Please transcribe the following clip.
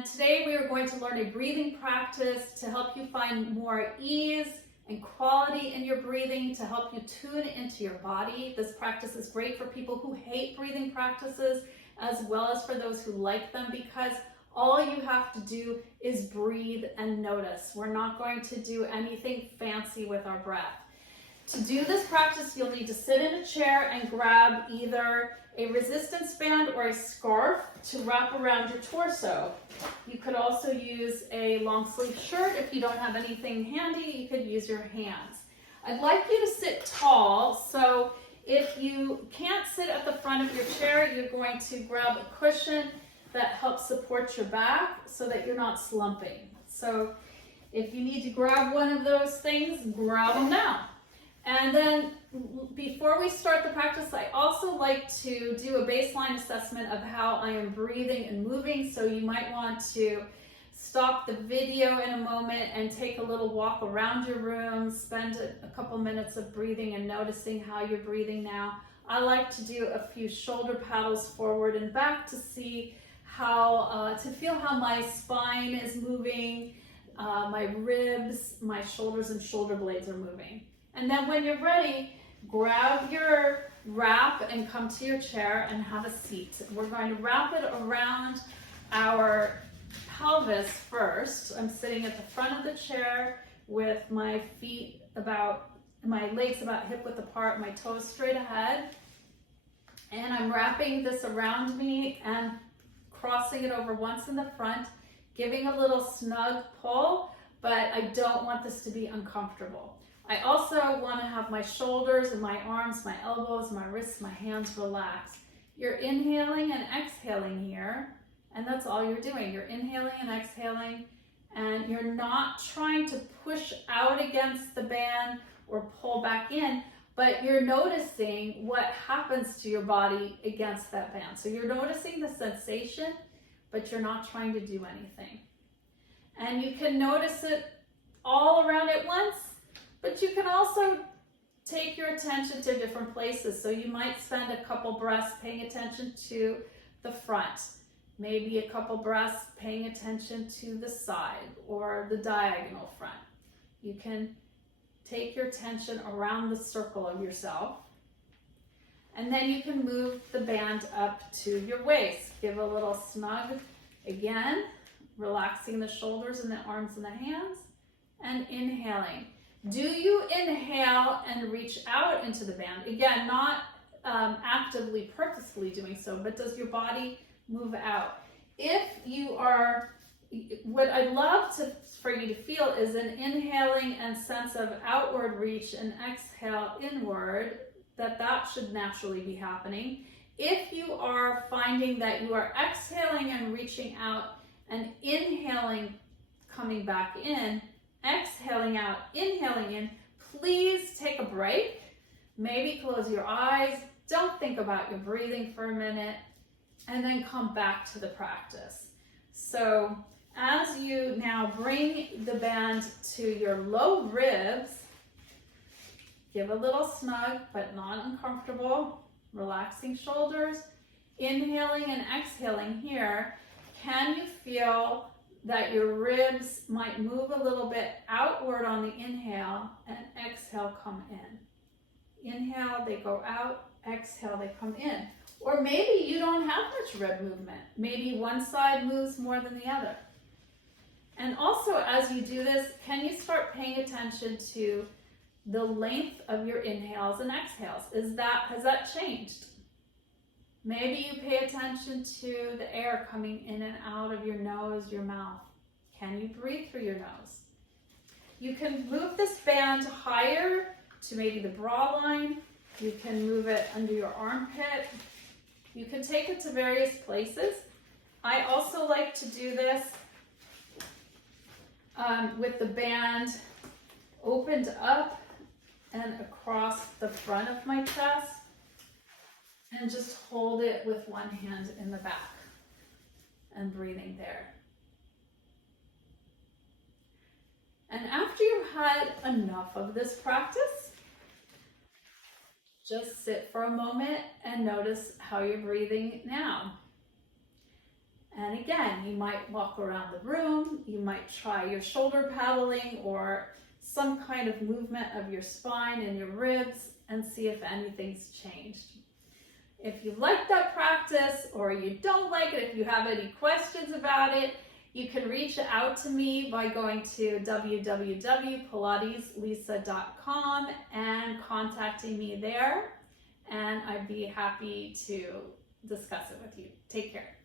And today we are going to learn a breathing practice to help you find more ease and quality in your breathing, to help you tune into your body. This practice is great for people who hate breathing practices as well as for those who like them, because all you have to do is breathe and notice. We're not going to do anything fancy with our breath. To do this practice, you'll need to sit in a chair and grab either a resistance band or a scarf to wrap around your torso. You could also use a long sleeve shirt. If you don't have anything handy, you could use your hands. I'd like you to sit tall, so if you can't sit at the front of your chair, you're going to grab a cushion that helps support your back so that you're not slumping. So if you need to grab one of those things, grab them now. And then before we start the practice, I also like to do a baseline assessment of how I am breathing and moving. So you might want to stop the video in a moment and take a little walk around your room, spend a couple minutes of breathing and noticing how you're breathing now. I like to do a few shoulder paddles forward and back to see how, to feel how my spine is moving, my ribs, my shoulders and shoulder blades are moving. And then when you're ready, grab your wrap and come to your chair and have a seat. We're going to wrap it around our pelvis first. I'm sitting at the front of the chair with my legs about hip width apart, my toes straight ahead. And I'm wrapping this around me and crossing it over once in the front, giving a little snug pull, but I don't want this to be uncomfortable. I also want to have my shoulders and my arms, my elbows, my wrists, my hands relaxed. You're inhaling and exhaling here, and that's all you're doing. You're inhaling and exhaling, and you're not trying to push out against the band or pull back in, but you're noticing what happens to your body against that band. So you're noticing the sensation, but you're not trying to do anything. And you can notice it all around at once, but you can also take your attention to different places. So you might spend a couple breaths paying attention to the front, maybe a couple breaths paying attention to the side or the diagonal front. You can take your attention around the circle of yourself, and then you can move the band up to your waist. Give a little snug again, relaxing the shoulders and the arms and the hands, and inhaling. Do you inhale and reach out into the band? Again, not actively, purposefully doing so, but does your body move out? If you are, what I'd love for you to feel is an inhaling and sense of outward reach and exhale inward, that should naturally be happening. If you are finding that you are exhaling and reaching out and inhaling, coming back in, exhaling out, inhaling in, please take a break. Maybe close your eyes. Don't think about your breathing for a minute, and then come back to the practice. So as you now bring the band to your low ribs, give a little snug but not uncomfortable, relaxing shoulders, inhaling and exhaling here. Can you feel that your ribs might move a little bit outward on the inhale, and exhale, come in. Inhale, they go out, exhale, they come in. Or maybe you don't have much rib movement. Maybe one side moves more than the other. And also, as you do this, can you start paying attention to the length of your inhales and exhales? Has that changed? Maybe you pay attention to the air coming in and out of your nose, your mouth. Can you breathe through your nose? You can move this band higher to maybe the bra line. You can move it under your armpit. You can take it to various places. I also like to do this with the band opened up and across the front of my chest, and just hold it with one hand in the back and breathing there. And after you've had enough of this practice, just sit for a moment and notice how you're breathing now. And again, you might walk around the room, you might try your shoulder paddling or some kind of movement of your spine and your ribs and see if anything's changed. If you like that practice or you don't like it, if you have any questions about it, you can reach out to me by going to www.pilateslisa.com and contacting me there, and I'd be happy to discuss it with you. Take care.